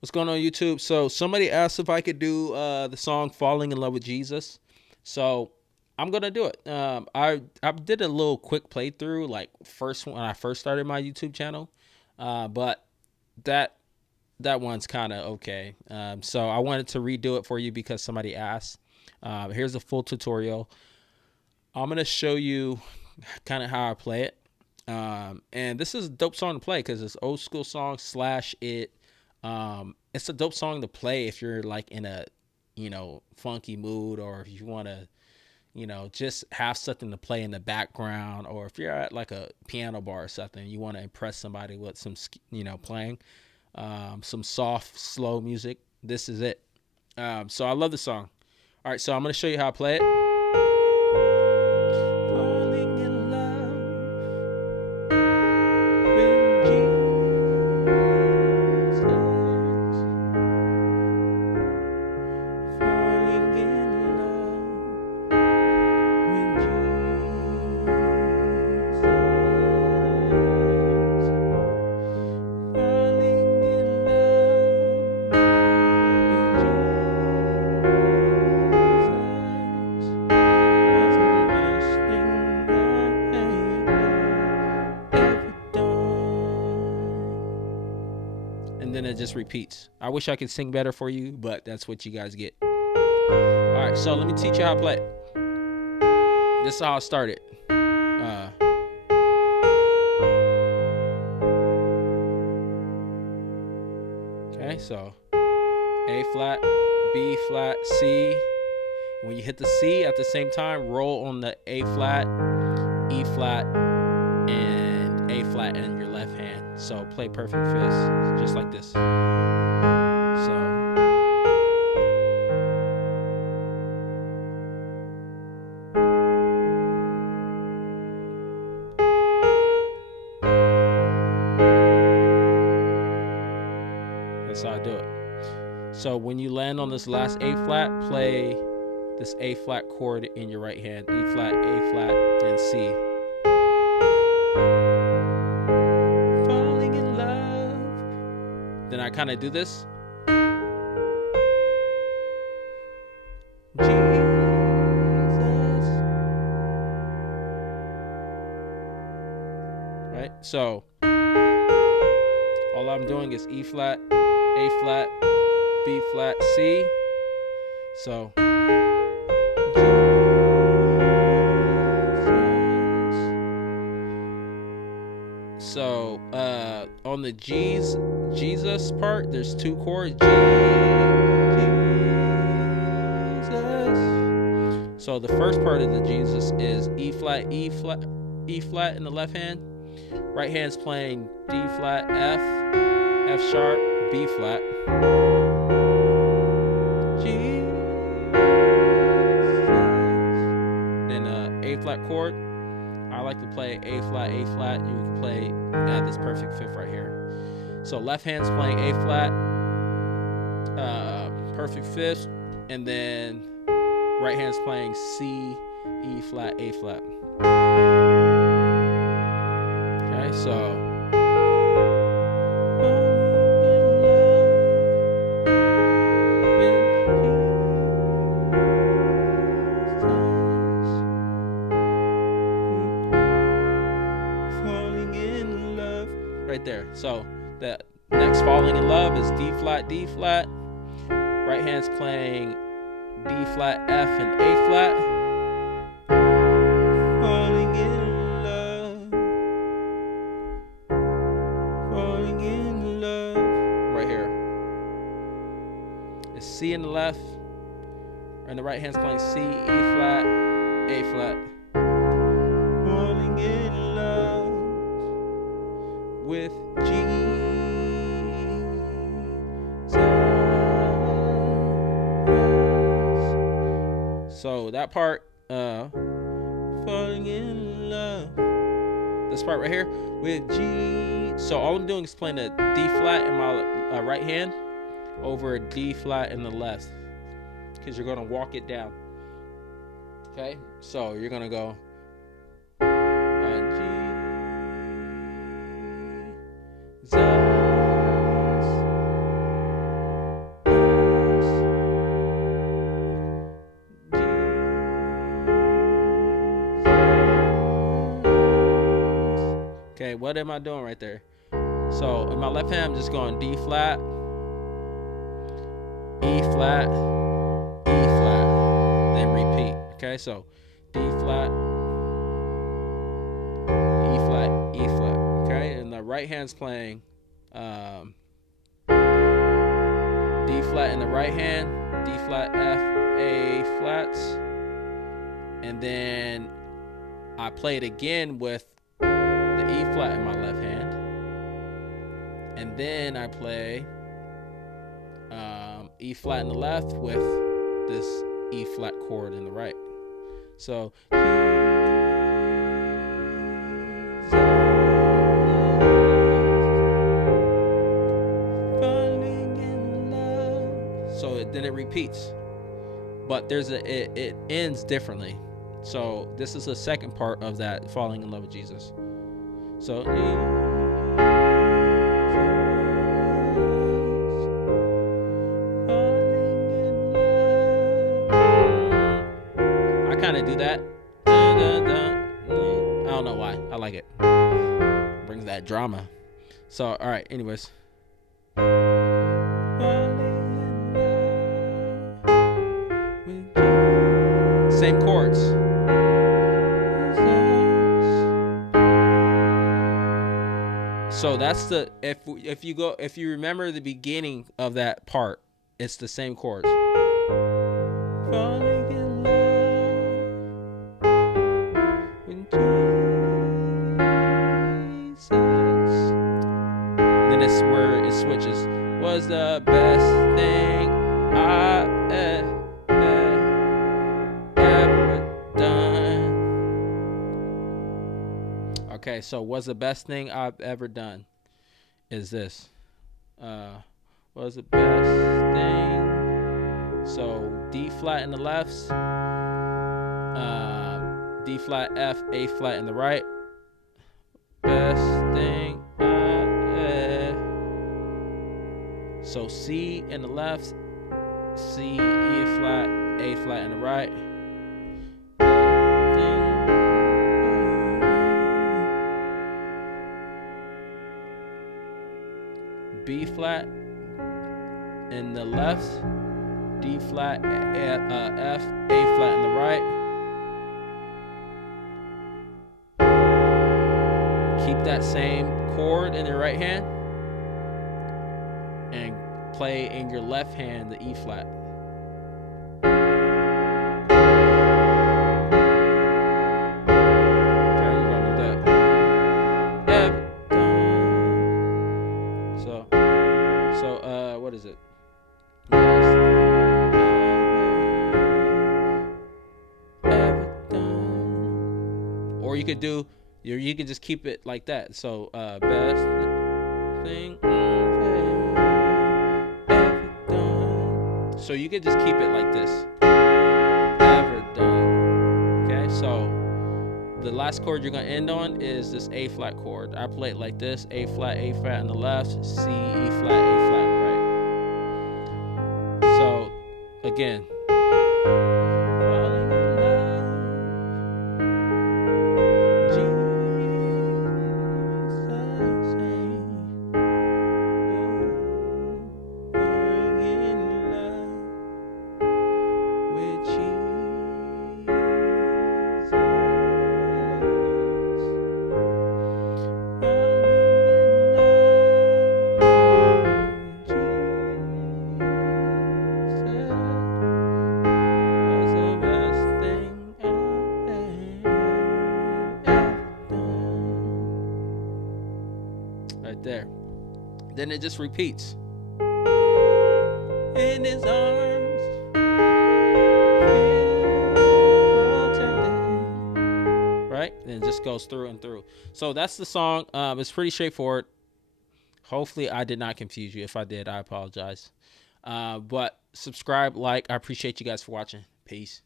What's going on, YouTube? So somebody asked if I could do the song "Falling in Love with Jesus," so I'm gonna do it. I did a little quick playthrough, like first when I first started my YouTube channel, but that that one's kind of okay. So I wanted to redo it for you because somebody asked. Here's a full tutorial. I'm gonna show you kind of how I play it. And this is a dope song to play because it's old school song slash it. It's a dope song to play if you're like in a, funky mood, or if you want to, just have something to play in the background, or if you're at like a piano bar or something, you want to impress somebody with some, playing, some soft, slow music. This is it. So I love the song. All right, so I'm gonna show you how I play it. Falling in love with Jesus. Falling in love with Jesus. Falling in love with Jesus was the best thing I ever done. And then it just repeats. I wish I could sing better for you, but that's what you guys get. All right, so let me teach you how to play it. This is how I started. Okay, so A flat, B flat, C. When you hit the C at the same time, roll on the A flat, E flat, and A flat in your left hand. So play perfect fifths, just like this. So. That's how I do it. So when you land on this last A flat, play this A flat chord in your right hand. E flat, A flat, and C. Falling in love. Then I kind of do this. Jesus. Right? So all I'm doing is E flat, A flat, B flat, C. So on the G's, Jesus part, there's two chords. Jesus. So the first part of the Jesus is E flat, E flat, E flat in the left hand. Right hand's playing D flat, F, F sharp, B flat. Then A flat chord. I like to play A flat, A flat. You can play add this perfect fifth right here. So left hand's playing A flat, perfect fifth, and then right hand's playing C, E flat, A flat. Okay, so. Right there. So the next falling in love is D flat, D flat. Right hand's playing D flat, F, and A flat. Falling in love. Falling in love. Right here. It's C in the left. And the right hand's playing C, E flat, A flat. Falling in love with Jesus. So that part, falling in love. This part right here with G. So all I'm doing is playing a D flat in my right hand over a D flat in the left, because you're gonna walk it down. Okay, so you're gonna go G. Jesus. Okay, what am I doing right there? So in my left hand, I'm just going D flat, E flat, E flat, then repeat. Okay, so D flat, E flat, E flat. Okay, and the right hand's playing D flat in the right hand, D flat, F, A flats, and then I play it again with the E flat in my left hand, and then I play E flat in the left with this E flat chord in the right. So then it repeats, but it ends differently. So this is the second part of that falling in love with Jesus. So I kind of do that. I don't know why. I like it. Brings that drama. So all right. Anyways. Same chords. So that's the if you remember the beginning of that part, it's the same chords. Falling in love with Jesus. Then it's where it switches. Was the best thing I've ever done. Okay, so was the best thing I've ever done is this. Was the best thing. So D flat in the lefts, D flat, F, A flat in the right. Best thing so C in the left, C, E flat, A flat in the right. B flat in the left, D flat, F, A flat in the right. Keep that same chord in your right hand and play in your left hand the E flat. Okay, you're gonna do that. Ever done. So what is it? Ever done. Or you could just keep it like that. So best thing ever done. So you could just keep it like this. Ever done. Okay, so the last chord you're gonna end on is this A flat chord. I play it like this: A flat in the left, C, E flat, A flat in the right. So again. Right there. Then it just repeats. In his arms, right? And it just goes through and through. So that's the song. It's pretty straightforward. Hopefully I did not confuse you. If I did, I apologize. But subscribe, like. I appreciate you guys for watching. Peace.